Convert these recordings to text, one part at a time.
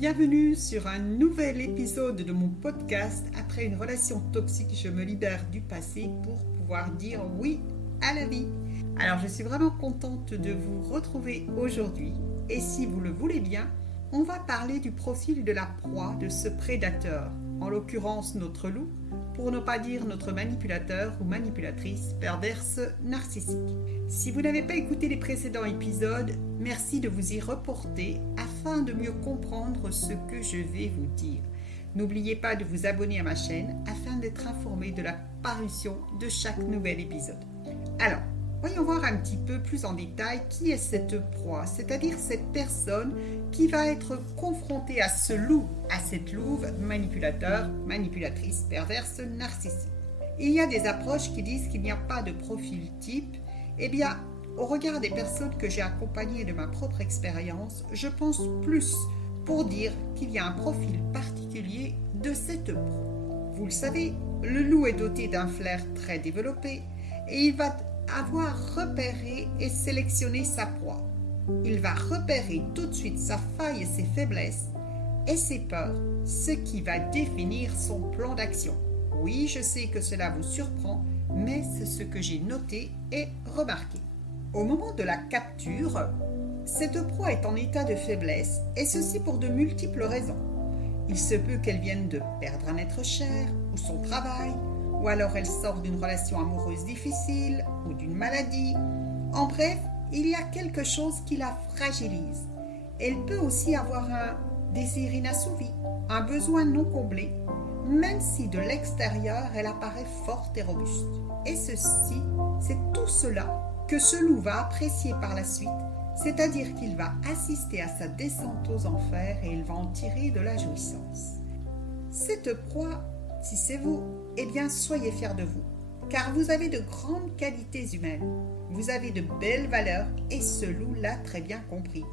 Bienvenue sur un nouvel épisode de mon podcast. Après une relation toxique, je me libère du passé pour pouvoir dire oui à la vie. Alors je suis vraiment contente de vous retrouver aujourd'hui et si vous le voulez bien, on va parler du profil de la proie de ce prédateur, en l'occurrence notre loup, pour ne pas dire notre manipulateur ou manipulatrice perverse narcissique. Si vous n'avez pas écouté les précédents épisodes, merci de vous y reporter afin de mieux comprendre ce que je vais vous dire. N'oubliez pas de vous abonner à ma chaîne afin d'être informé de la parution de chaque nouvel épisode. Alors, voyons voir un petit peu plus en détail qui est cette proie, c'est-à-dire cette personne qui va être confrontée à ce loup, à cette louve manipulateur, manipulatrice, perverse, narcissique. Il y a des approches qui disent qu'il n'y a pas de profil type. Eh bien, au regard des personnes que j'ai accompagnées de ma propre expérience, je pense plus pour dire qu'il y a un profil particulier de cette proie. Vous le savez, le loup est doté d'un flair très développé et il va avoir repéré et sélectionné sa proie. Il va repérer tout de suite sa faille et ses faiblesses et ses peurs, ce qui va définir son plan d'action. Oui, je sais que cela vous surprend, mais c'est ce que j'ai noté et remarqué. Au moment de la capture, cette proie est en état de faiblesse et ceci pour de multiples raisons. Il se peut qu'elle vienne de perdre un être cher ou son travail, ou alors elle sort d'une relation amoureuse difficile ou d'une maladie. En bref, il y a quelque chose qui la fragilise. Elle peut aussi avoir un désir inassouvi, un besoin non comblé, même si de l'extérieur elle apparaît forte et robuste. Et ceci, c'est tout cela que ce loup va apprécier par la suite, c'est-à-dire qu'il va assister à sa descente aux enfers et il va en tirer de la jouissance. Cette proie, si c'est vous, eh bien soyez fiers de vous, car vous avez de grandes qualités humaines, vous avez de belles valeurs et ce loup l'a très bien compris.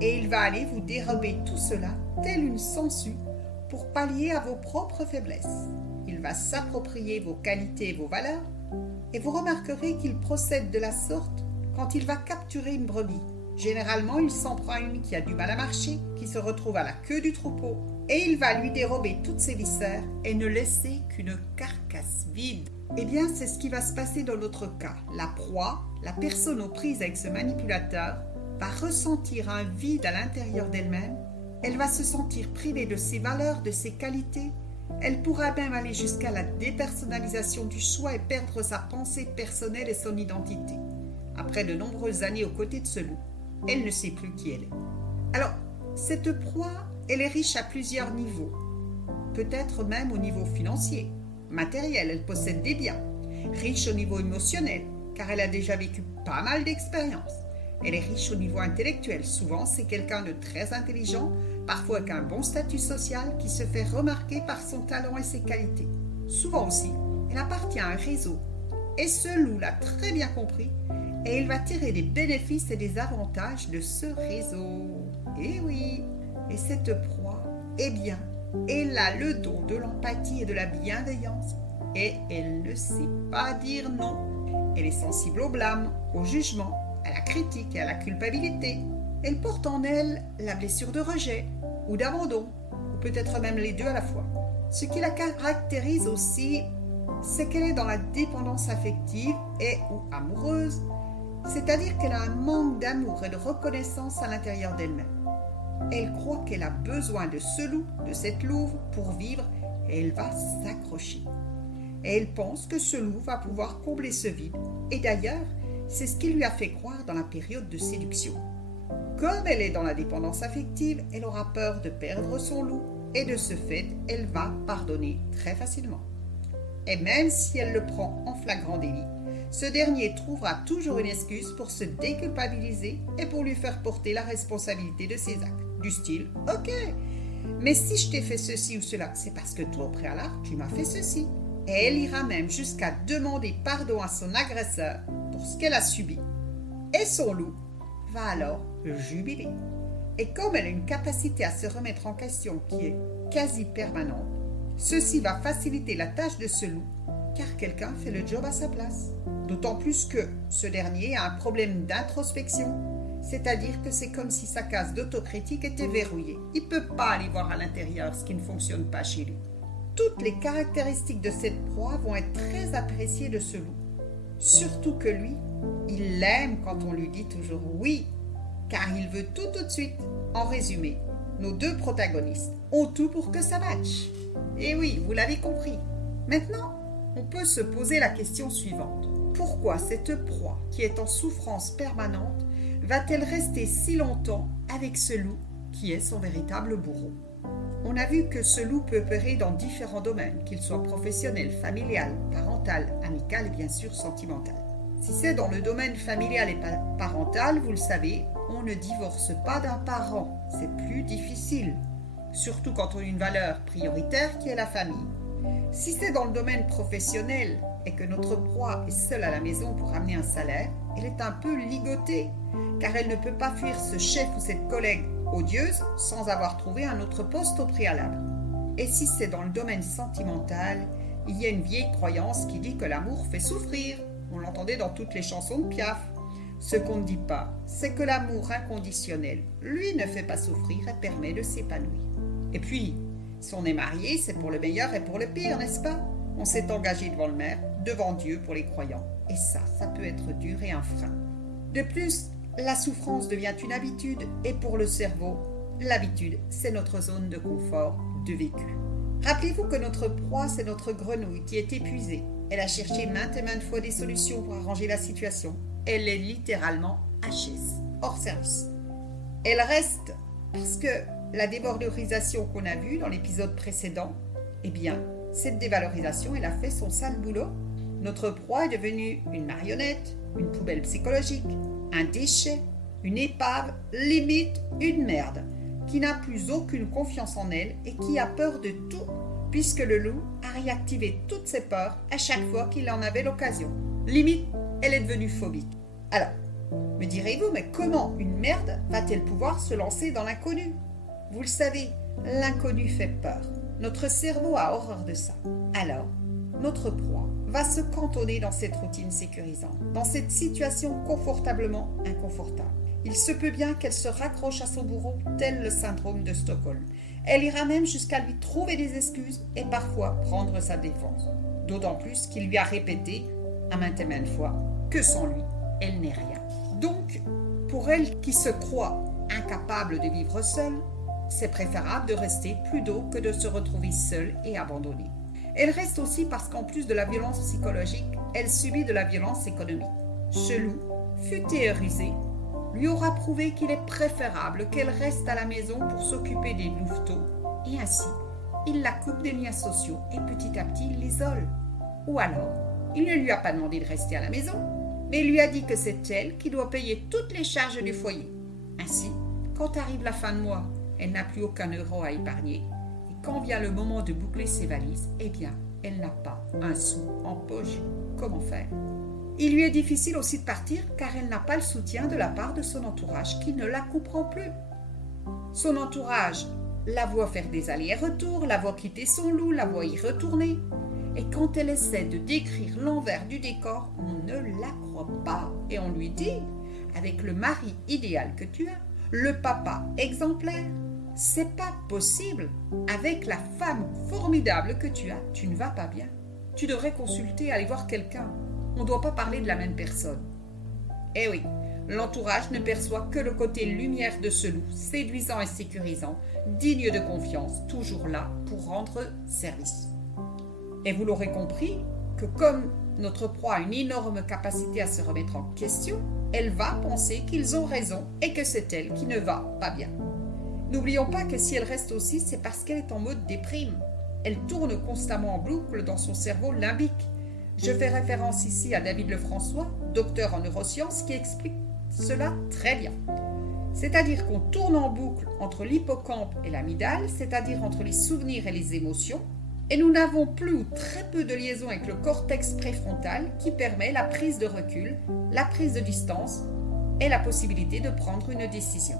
Et il va aller vous dérober tout cela, tel une sangsue, pour pallier à vos propres faiblesses. Il va s'approprier vos qualités et vos valeurs, et vous remarquerez qu'il procède de la sorte quand il va capturer une brebis. Généralement, il s'en prend une qui a du mal à marcher, qui se retrouve à la queue du troupeau, et il va lui dérober toutes ses viscères et ne laisser qu'une carcasse vide. Eh bien, c'est ce qui va se passer dans notre cas. La proie, la personne aux prises avec ce manipulateur, va ressentir un vide à l'intérieur d'elle-même. Elle va se sentir privée de ses valeurs, de ses qualités. Elle pourra même aller jusqu'à la dépersonnalisation du soi et perdre sa pensée personnelle et son identité. Après de nombreuses années aux côtés de ce loup, elle ne sait plus qui elle est. Alors, cette proie, elle est riche à plusieurs niveaux. Peut-être même au niveau financier, matériel, elle possède des biens. Riche au niveau émotionnel, car elle a déjà vécu pas mal d'expériences. Elle est riche au niveau intellectuel. Souvent, c'est quelqu'un de très intelligent, parfois avec un bon statut social, qui se fait remarquer par son talent et ses qualités. Souvent aussi, elle appartient à un réseau. Et ce loup l'a très bien compris, et il va tirer des bénéfices et des avantages de ce réseau. Et oui, et cette proie, eh bien, elle a le don de l'empathie et de la bienveillance, et elle ne sait pas dire non. Elle est sensible au blâme, au jugement, à la critique et à la culpabilité. Elle porte en elle la blessure de rejet ou d'abandon, ou peut-être même les deux à la fois. Ce qui la caractérise aussi, c'est qu'elle est dans la dépendance affective et ou amoureuse, c'est-à-dire qu'elle a un manque d'amour et de reconnaissance à l'intérieur d'elle-même. Elle croit qu'elle a besoin de ce loup, de cette louve pour vivre et elle va s'accrocher. Et elle pense que ce loup va pouvoir combler ce vide. Et d'ailleurs, c'est ce qui lui a fait croire dans la période de séduction. Comme elle est dans la dépendance affective, elle aura peur de perdre son loup et de ce fait, elle va pardonner très facilement. Et même si elle le prend en flagrant délit, ce dernier trouvera toujours une excuse pour se déculpabiliser et pour lui faire porter la responsabilité de ses actes. Du style, ok, mais si je t'ai fait ceci ou cela, c'est parce que toi au préalable, tu m'as fait ceci. Et elle ira même jusqu'à demander pardon à son agresseur pour ce qu'elle a subi. Et son loup va alors jubiler. Et comme elle a une capacité à se remettre en question qui est quasi permanente, ceci va faciliter la tâche de ce loup, car quelqu'un fait le job à sa place. D'autant plus que ce dernier a un problème d'introspection C'est-à-dire que c'est comme si sa case d'autocritique était verrouillée. Il ne peut pas aller voir à l'intérieur ce qui ne fonctionne pas chez lui. Toutes les caractéristiques de cette proie vont être très appréciées de ce loup. Surtout que lui, il l'aime quand on lui dit toujours oui, car il veut tout de suite. En résumé, nos deux protagonistes ont tout pour que ça matche. Et oui, vous l'avez compris. Maintenant, on peut se poser la question suivante. Pourquoi cette proie, qui est en souffrance permanente, va-t-elle rester si longtemps avec ce loup qui est son véritable bourreau? On a vu que ce loup peut opérer dans différents domaines, qu'il soit professionnel, familial, parental, amical et bien sûr sentimental. Si c'est dans le domaine familial et parental, vous le savez, on ne divorce pas d'un parent, c'est plus difficile, surtout quand on a une valeur prioritaire qui est la famille. Si c'est dans le domaine professionnel et que notre proie est seule à la maison pour amener un salaire, elle est un peu ligotée, car elle ne peut pas fuir ce chef ou cette collègue odieuse sans avoir trouvé un autre poste au préalable. Et si c'est dans le domaine sentimental, il y a une vieille croyance qui dit que l'amour fait souffrir. On l'entendait dans toutes les chansons de Piaf. Ce qu'on ne dit pas, c'est que l'amour inconditionnel, lui, ne fait pas souffrir et permet de s'épanouir. Et puis, si on est marié, c'est pour le meilleur et pour le pire, n'est-ce pas? On s'est engagé devant le maire, devant Dieu pour les croyants. Et ça peut être dur et un frein. De plus, la souffrance devient une habitude et pour le cerveau, l'habitude, c'est notre zone de confort, de vécu. Rappelez-vous que notre proie, c'est notre grenouille qui est épuisée. Elle a cherché maintes et maintes fois des solutions pour arranger la situation. Elle est littéralement HS, hors service. Elle reste parce que la dévalorisation qu'on a vue dans l'épisode précédent, eh bien, cette dévalorisation, elle a fait son sale boulot. Notre proie est devenue une marionnette, une poubelle psychologique, un déchet, une épave, limite une merde, qui n'a plus aucune confiance en elle et qui a peur de tout, puisque le loup a réactivé toutes ses peurs à chaque fois qu'il en avait l'occasion. Limite, elle est devenue phobique. Alors, me direz-vous, mais comment une merde va-t-elle pouvoir se lancer dans l'inconnu? Vous le savez, l'inconnu fait peur. Notre cerveau a horreur de ça. Alors, notre proie va se cantonner dans cette routine sécurisante, dans cette situation confortablement inconfortable. Il se peut bien qu'elle se raccroche à son bourreau, tel le syndrome de Stockholm. Elle ira même jusqu'à lui trouver des excuses et parfois prendre sa défense. D'autant plus qu'il lui a répété, à maintes et maintes fois, que sans lui, elle n'est rien. Donc, pour elle qui se croit incapable de vivre seule, c'est préférable de rester plutôt que de se retrouver seule et abandonnée. Elle reste aussi parce qu'en plus de la violence psychologique, elle subit de la violence économique. Ce loup, futé et rusé, lui aura prouvé qu'il est préférable qu'elle reste à la maison pour s'occuper des louveteaux, et ainsi, il la coupe des liens sociaux et petit à petit l'isole. Ou alors, il ne lui a pas demandé de rester à la maison, mais il lui a dit que c'est elle qui doit payer toutes les charges du foyer. Ainsi, quand arrive la fin de mois, elle n'a plus aucun euro à épargner, et quand vient le moment de boucler ses valises, eh bien, elle n'a pas un sou en poche. Comment faire? Il lui est difficile aussi de partir car elle n'a pas le soutien de la part de son entourage qui ne la comprend plus. Son entourage la voit faire des allers-retours, la voit quitter son loup, la voit y retourner. Et quand elle essaie de décrire l'envers du décor, on ne la croit pas. Et on lui dit, avec le mari idéal que tu as, le papa exemplaire, c'est pas possible. Avec la femme formidable que tu as, tu ne vas pas bien. Tu devrais consulter, aller voir quelqu'un. On ne doit pas parler de la même personne. Eh oui, l'entourage ne perçoit que le côté lumière de ce loup, séduisant et sécurisant, digne de confiance, toujours là pour rendre service. Et vous l'aurez compris que comme notre proie a une énorme capacité à se remettre en question, elle va penser qu'ils ont raison et que c'est elle qui ne va pas bien. N'oublions pas que si elle reste aussi, c'est parce qu'elle est en mode déprime. Elle tourne constamment en boucle dans son cerveau limbique. Je fais référence ici à David Lefrançois, docteur en neurosciences, qui explique cela très bien. C'est-à-dire qu'on tourne en boucle entre l'hippocampe et l'amygdale, c'est-à-dire entre les souvenirs et les émotions, et nous n'avons plus ou très peu de liaison avec le cortex préfrontal qui permet la prise de recul, la prise de distance et la possibilité de prendre une décision.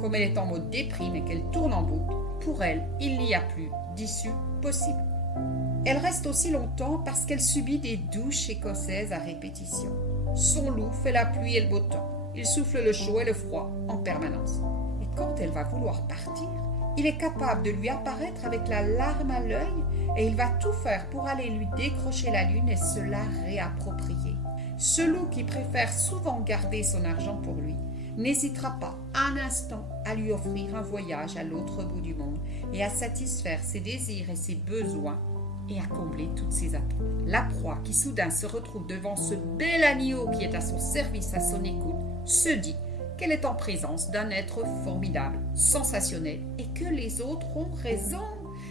Comme elle est en mode déprime et qu'elle tourne en boucle, pour elle, il n'y a plus d'issue possible. Elle reste aussi longtemps parce qu'elle subit des douches écossaises à répétition. Son loup fait la pluie et le beau temps. il souffle le chaud et le froid en permanence. Et quand elle va vouloir partir, il est capable de lui apparaître avec la larme à l'œil et il va tout faire pour aller lui décrocher la lune et se la réapproprier. Ce loup qui préfère souvent garder son argent pour lui n'hésitera pas un instant à lui offrir un voyage à l'autre bout du monde et à satisfaire ses désirs et ses besoins et à combler toutes ses attentes. La proie qui soudain se retrouve devant ce bel agneau qui est à son service, à son écoute, se dit qu'elle est en présence d'un être formidable, sensationnel et que les autres ont raison.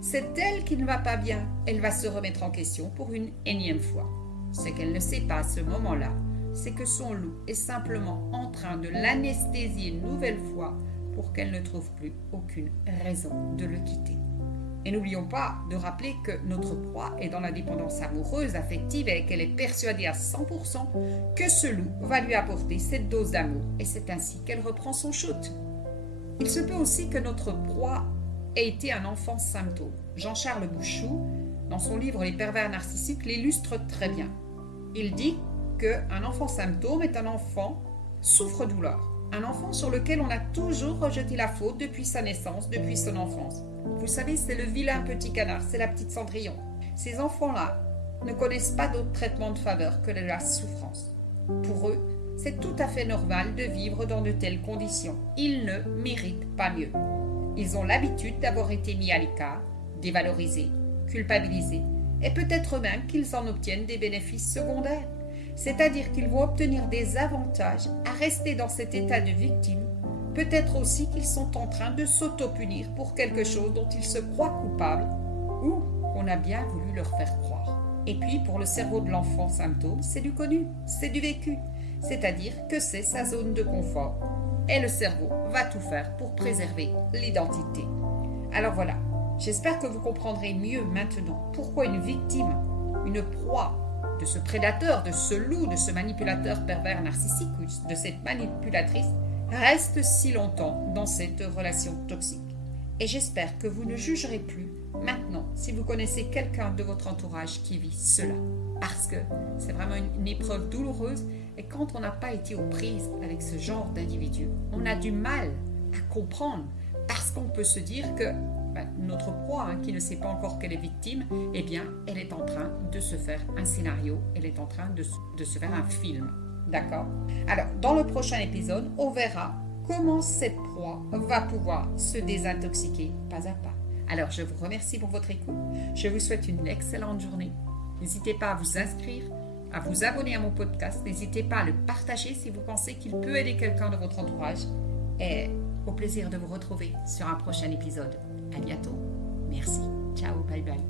C'est elle qui ne va pas bien. Elle va se remettre en question pour une énième fois. Ce qu'elle ne sait pas à ce moment-là, c'est que son loup est simplement en train de l'anesthésier une nouvelle fois pour qu'elle ne trouve plus aucune raison de le quitter. Et n'oublions pas de rappeler que notre proie est dans la dépendance amoureuse, affective et qu'elle est persuadée à 100% que ce loup va lui apporter cette dose d'amour et c'est ainsi qu'elle reprend son shoot. Il se peut aussi que notre proie ait été un enfant symptôme. Jean-Charles Bouchoux, dans son livre Les pervers narcissiques, l'illustre très bien. Il dit qu'un enfant symptôme est un enfant souffre-douleur, un enfant sur lequel on a toujours rejeté la faute depuis sa naissance, depuis son enfance. Vous savez, c'est le vilain petit canard, c'est la petite Cendrillon. Ces enfants-là ne connaissent pas d'autre traitement de faveur que de la souffrance. Pour eux, c'est tout à fait normal de vivre dans de telles conditions. Ils ne méritent pas mieux. Ils ont l'habitude d'avoir été mis à l'écart, dévalorisés, culpabilisés, et peut-être même qu'ils en obtiennent des bénéfices secondaires. C'est-à-dire qu'ils vont obtenir des avantages à rester dans cet état de victime. Peut-être aussi qu'ils sont en train de s'auto-punir pour quelque chose dont ils se croient coupables ou qu'on a bien voulu leur faire croire. Et puis, pour le cerveau de l'enfant symptôme, c'est du connu, c'est du vécu. C'est-à-dire que c'est sa zone de confort. Et le cerveau va tout faire pour préserver l'identité. Alors voilà, j'espère que vous comprendrez mieux maintenant pourquoi une victime, une proie de ce prédateur, de ce loup, de ce manipulateur pervers narcissique ou de cette manipulatrice reste si longtemps dans cette relation toxique. Et j'espère que vous ne jugerez plus maintenant si vous connaissez quelqu'un de votre entourage qui vit cela. Parce que c'est vraiment une épreuve douloureuse et quand on n'a pas été aux prises avec ce genre d'individu, on a du mal à comprendre parce qu'on peut se dire que notre proie, qui ne sait pas encore qu'elle est victime, eh bien, elle est en train de se faire un scénario, elle est en train de se faire un film. D'accord ? Alors, dans le prochain épisode, on verra comment cette proie va pouvoir se désintoxiquer pas à pas. Alors, je vous remercie pour votre écoute. Je vous souhaite une excellente journée. N'hésitez pas à vous inscrire, à vous abonner à mon podcast. N'hésitez pas à le partager si vous pensez qu'il peut aider quelqu'un de votre entourage. Et au plaisir de vous retrouver sur un prochain épisode. À bientôt. Merci. Ciao, bye bye.